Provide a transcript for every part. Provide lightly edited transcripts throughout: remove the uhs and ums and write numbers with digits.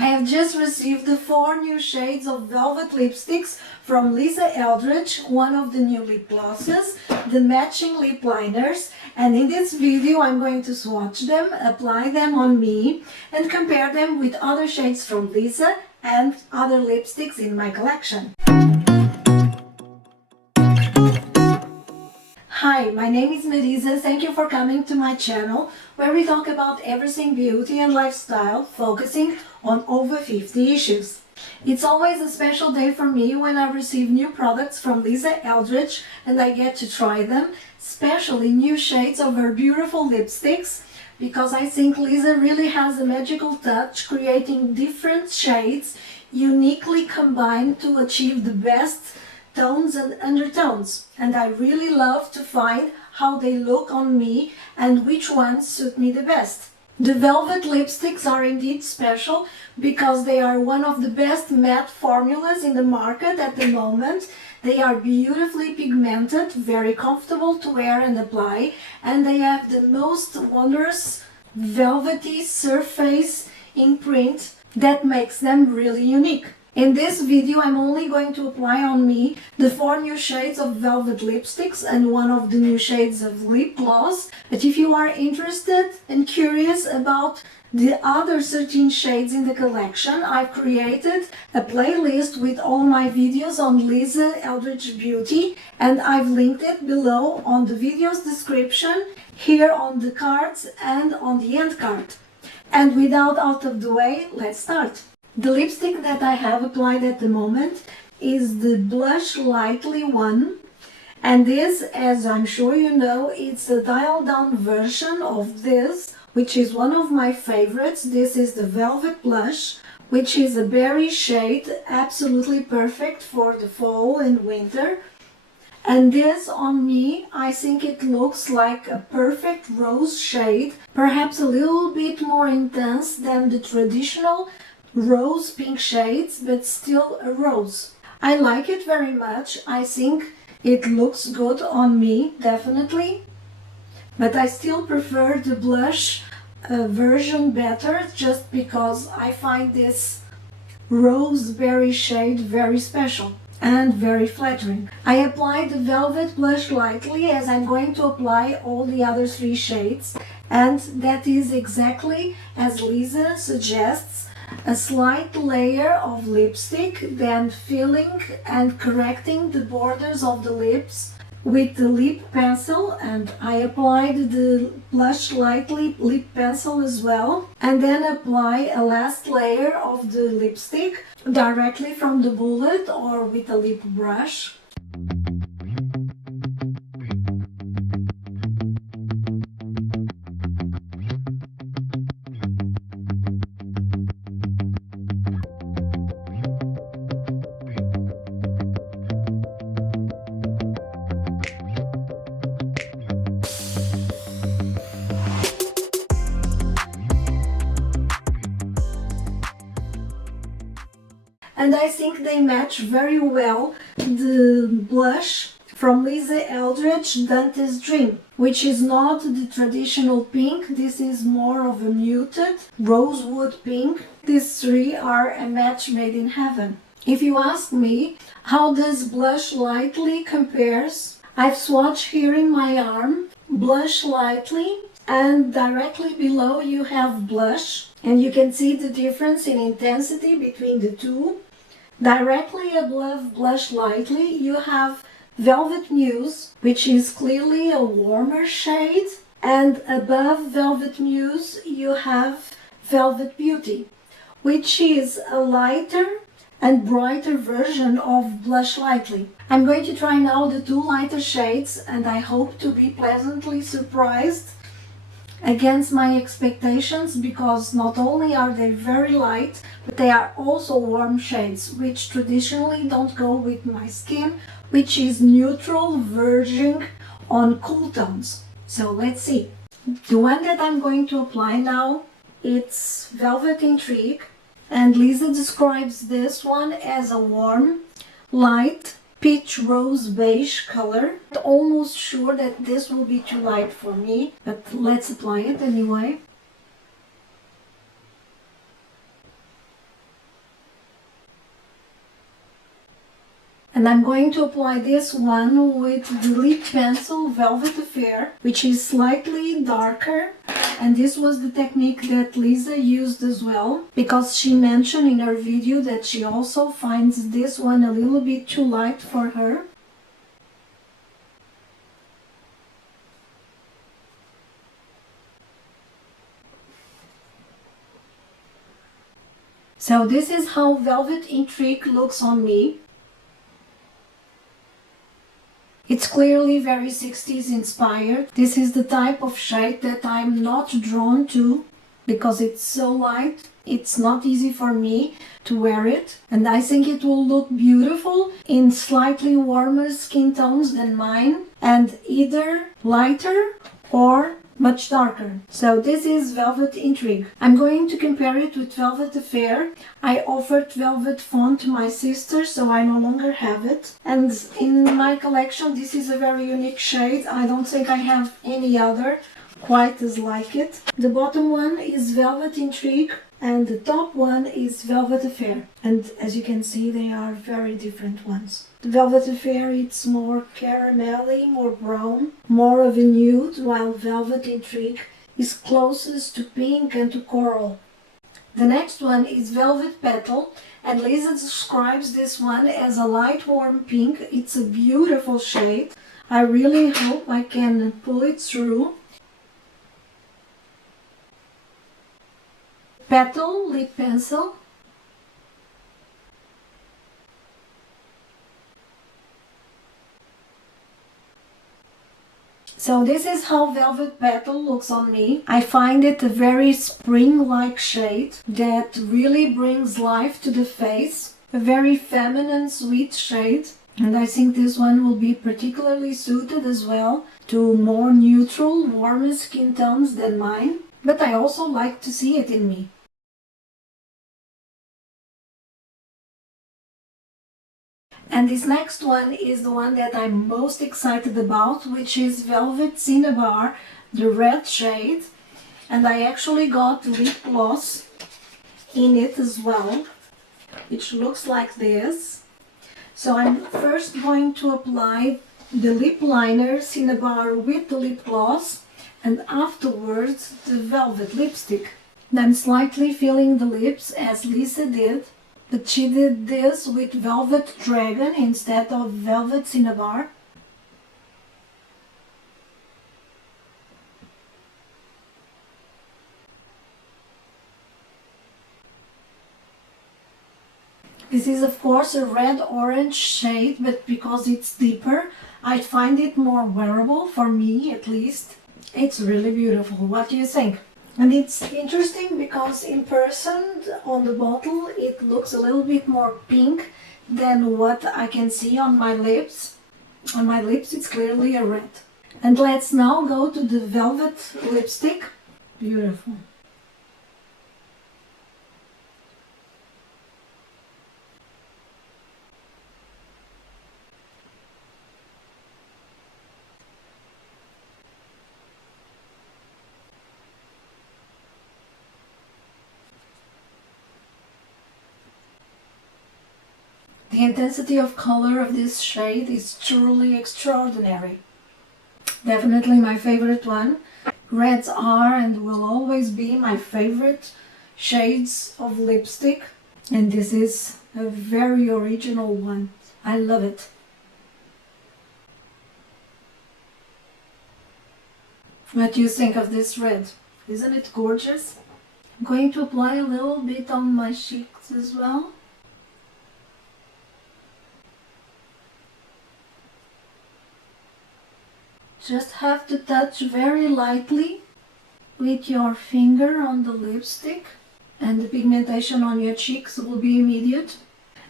I have just received the 4 new shades of velvet lipsticks from Eldridge, one of the new lip glosses, the matching lip liners, and in this video I'm going to swatch them, apply them on me, and compare them with other shades from Lisa and other lipsticks in my collection. Hi, my name is Marisa. Thank you for coming to my channel where we talk about everything beauty and lifestyle, focusing on over 50 issues. It's always a special day for me when I receive new products from Eldridge and I get to try them, especially new shades of her beautiful lipsticks, because I think Lisa really has a magical touch, creating different shades uniquely combined to achieve the best tones and undertones, and I really love to find how they look on me and which ones suit me the best. The velvet lipsticks are indeed special because they are one of the best matte formulas in the market at the moment. They are beautifully pigmented, very comfortable to wear and apply, and they have the most wondrous velvety surface imprint that makes them really unique. In this video, I'm only going to apply on me the 4 new shades of velvet lipsticks and one of the new shades of lip gloss. But if you are interested and curious about the other 13 shades in the collection, I've created a playlist with all my videos on Eldridge Beauty, and I've linked it below on the video's description, here on the cards and on the end card. And without out of the way, let's start. The lipstick that I have applied at the moment is the Blush Lightly one, and this, as I'm sure you know, it's a dialed down version of this, which is one of my favorites. This is the Velvet Blush, which is a berry shade, absolutely perfect for the fall and winter. And this on me, I think it looks like a perfect rose shade, perhaps a little bit more intense than the traditional rose pink shades, but still a rose. I like it very much. I think it looks good on me, definitely, but I still prefer the blush version better, just because I find this rose berry shade very special and very flattering. I applied the Velvet Blush lightly, as I'm going to apply all the other 3 shades, and that is exactly as Lisa suggests: a slight layer of lipstick, then filling and correcting the borders of the lips with the lip pencil, and I applied the Blush Lightly lip pencil as well, and then apply a last layer of the lipstick directly from the bullet or with a lip brush. And I think they match very well the blush from Eldridge, Dante's Dream, which is not the traditional pink. This is more of a muted rosewood pink. These 3 are a match made in heaven. If you ask me, how does Blush Lightly compares? I've swatched here in my arm Blush Lightly, and directly below you have Blush, and you can see the difference in intensity between the 2. Directly above Blush Lightly you have Velvet Muse, which is clearly a warmer shade, and above Velvet Muse you have Velvet Beauty, which is a lighter and brighter version of Blush Lightly. I'm going to try now the 2 lighter shades, and I hope to be pleasantly surprised against my expectations, because not only are they very light, but they are also warm shades, which traditionally don't go with my skin, which is neutral, verging on cool tones. So let's see. The one that I'm going to apply now, it's Velvet Intrigue, and Lisa describes this one as a warm, light, peach rose beige color. Almost sure that this will be too light for me, but let's apply it anyway. And I'm going to apply this one with the lip pencil Velvet Affair, which is slightly darker. And this was the technique that Lisa used as well, because she mentioned in her video that she also finds this one a little bit too light for her. So this is how Velvet Intrigue looks on me. It's clearly very 60s inspired. This is the type of shade that I'm not drawn to because it's so light. It's not easy for me to wear it, and I think it will look beautiful in slightly warmer skin tones than mine, and either lighter or much darker. So this is Velvet Intrigue. I'm going to compare it with Velvet Affair. I offered Velvet Fawn to my sister, so I no longer have it. And in my collection, this is a very unique shade. I don't think I have any other quite as like it. The bottom one is Velvet Intrigue, and the top one is Velvet Affair. And as you can see, they are very different ones. The Velvet Affair, it's more caramelly, more brown, more of a nude, while Velvet Intrigue is closest to pink and to coral. The next one is Velvet Petal, and Lisa describes this one as a light warm pink. It's a beautiful shade. I really hope I can pull it through. Petal lip pencil. So this is how Velvet Petal looks on me. I find it a very spring-like shade that really brings life to the face. A very feminine, sweet shade. And I think this one will be particularly suited as well to more neutral, warmer skin tones than mine. But I also like to see it in me. And this next one is the one that I'm most excited about, which is Velvet Cinnabar, the red shade. And I actually got lip gloss in it as well, which looks like this. So I'm first going to apply the lip liner Cinnabar with the lip gloss, and afterwards the velvet lipstick. And I'm slightly filling the lips as Lisa did. But she did this with Velvet Dragon instead of Velvet Cinnabar. This is of course a red-orange shade, but because it's deeper, I find it more wearable, for me at least. It's really beautiful. What do you think? And it's interesting because in person, on the bottle, it looks a little bit more pink than what I can see on my lips. On my lips, it's clearly a red. And let's now go to the velvet lipstick. Beautiful. The intensity of color of this shade is truly extraordinary. Definitely my favorite one. Reds are and will always be my favorite shades of lipstick. And this is a very original one. I love it. What do you think of this red? Isn't it gorgeous? I'm going to apply a little bit on my cheeks as well. Just have to touch very lightly with your finger on the lipstick, and the pigmentation on your cheeks will be immediate.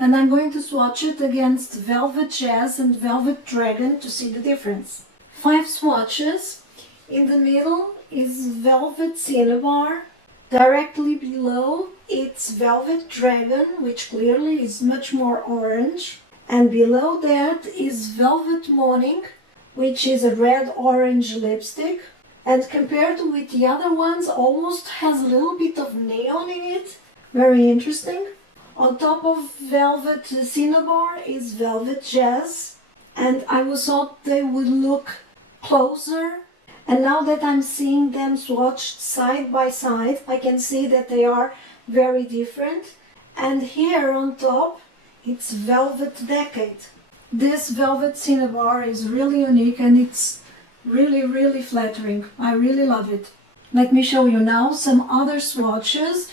And I'm going to swatch it against Velvet Jazz and Velvet Dragon to see the difference. 5 swatches. In the middle is Velvet Cinnabar. Directly below it's Velvet Dragon, which clearly is much more orange. And below that is Velvet Morning, which is a red-orange lipstick, and compared with the other ones almost has a little bit of neon in it. Very interesting. On top of Velvet Cinnabar is Velvet Jazz, and I was thought they would look closer. And now that I'm seeing them swatched side by side, I can see that they are very different. And here on top, it's Velvet Decade. This Velvet Cinnabar is really unique and it's really flattering. I really love it. Let me show you now some other swatches.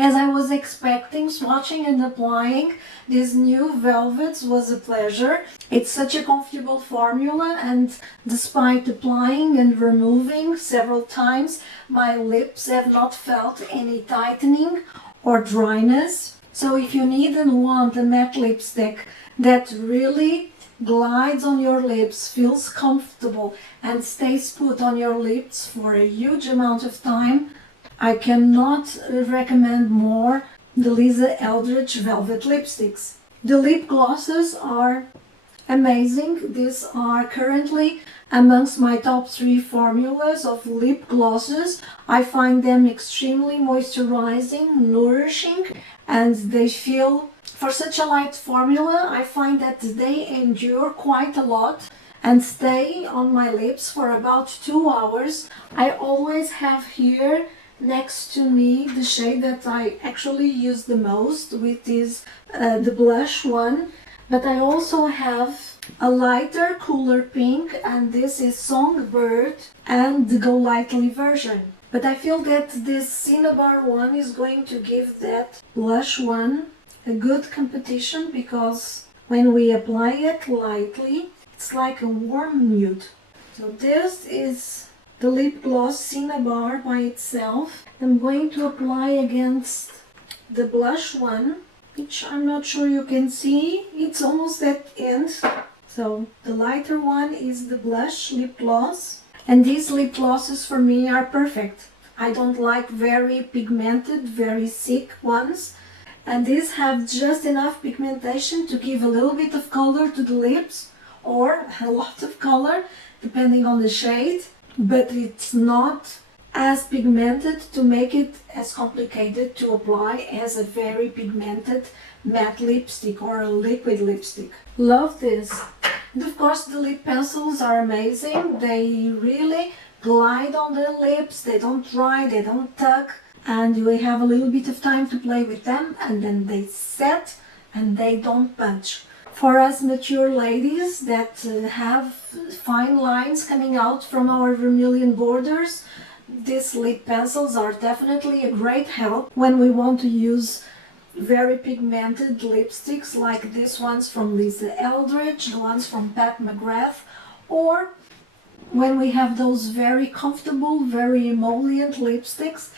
As I was expecting, swatching and applying these new velvets was a pleasure. It's such a comfortable formula, and despite applying and removing several times, my lips have not felt any tightening or dryness. So if you need and want a matte lipstick that really glides on your lips, feels comfortable and stays put on your lips for a huge amount of time, I cannot recommend more the Lisa Eldridge Velvet lipsticks. The lip glosses are amazing. These are currently amongst my top 3 formulas of lip glosses. I find them extremely moisturizing, nourishing, and they feel, for such a light formula, I find that they endure quite a lot and stay on my lips for about 2 hours. I always have here next to me the shade that I actually use the most, which is the blush one, but I also have a lighter, cooler pink, and this is Songbird and the Go Lightly version. But I feel that this Cinnabar one is going to give that blush one a good competition, because when we apply it lightly, it's like a warm nude. So this is the lip gloss Cinnabar by itself. I'm going to apply against the blush one, which I'm not sure you can see. It's almost at the end. So the lighter one is the blush lip gloss. And these lip glosses for me are perfect. I don't like very pigmented, very thick ones. And these have just enough pigmentation to give a little bit of color to the lips, or a lot of color, depending on the shade. But it's not as pigmented to make it as complicated to apply as a very pigmented matte lipstick or a liquid lipstick. Love this. And of course the lip pencils are amazing. They really glide on the lips, they don't dry, they don't tug, and you have a little bit of time to play with them, and then they set and they don't punch. For us mature ladies that have fine lines coming out from our vermilion borders, these lip pencils are definitely a great help when we want to use very pigmented lipsticks like these ones from Lisa Eldridge, the ones from Pat McGrath, or when we have those very comfortable, very emollient lipsticks,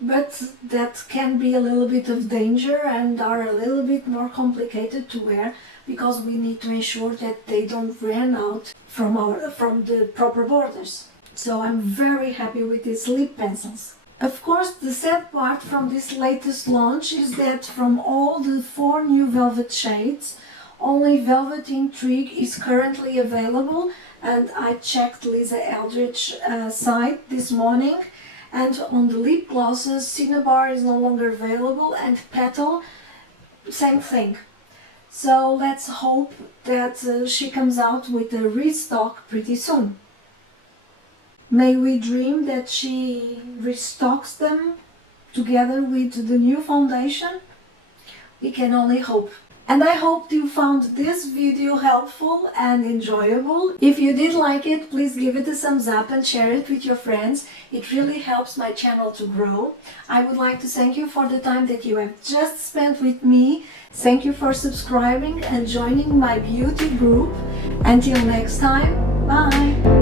but that can be a little bit of danger and are a little bit more complicated to wear, because we need to ensure that they don't run out from the proper borders. So I'm very happy with these lip pencils. Of course, the sad part from this latest launch is that from all the 4 new velvet shades, only Velvet Intrigue is currently available, and I checked Lisa Eldridge site this morning, and on the lip glosses, Cinnabar is no longer available, and Petal, same thing. So let's hope that she comes out with a restock pretty soon. May we dream that she restocks them together with the new foundation? We can only hope. And I hope you found this video helpful and enjoyable. If you did like it, please give it a thumbs up and share it with your friends. It really helps my channel to grow. I would like to thank you for the time that you have just spent with me. Thank you for subscribing and joining my beauty group. Until next time, bye!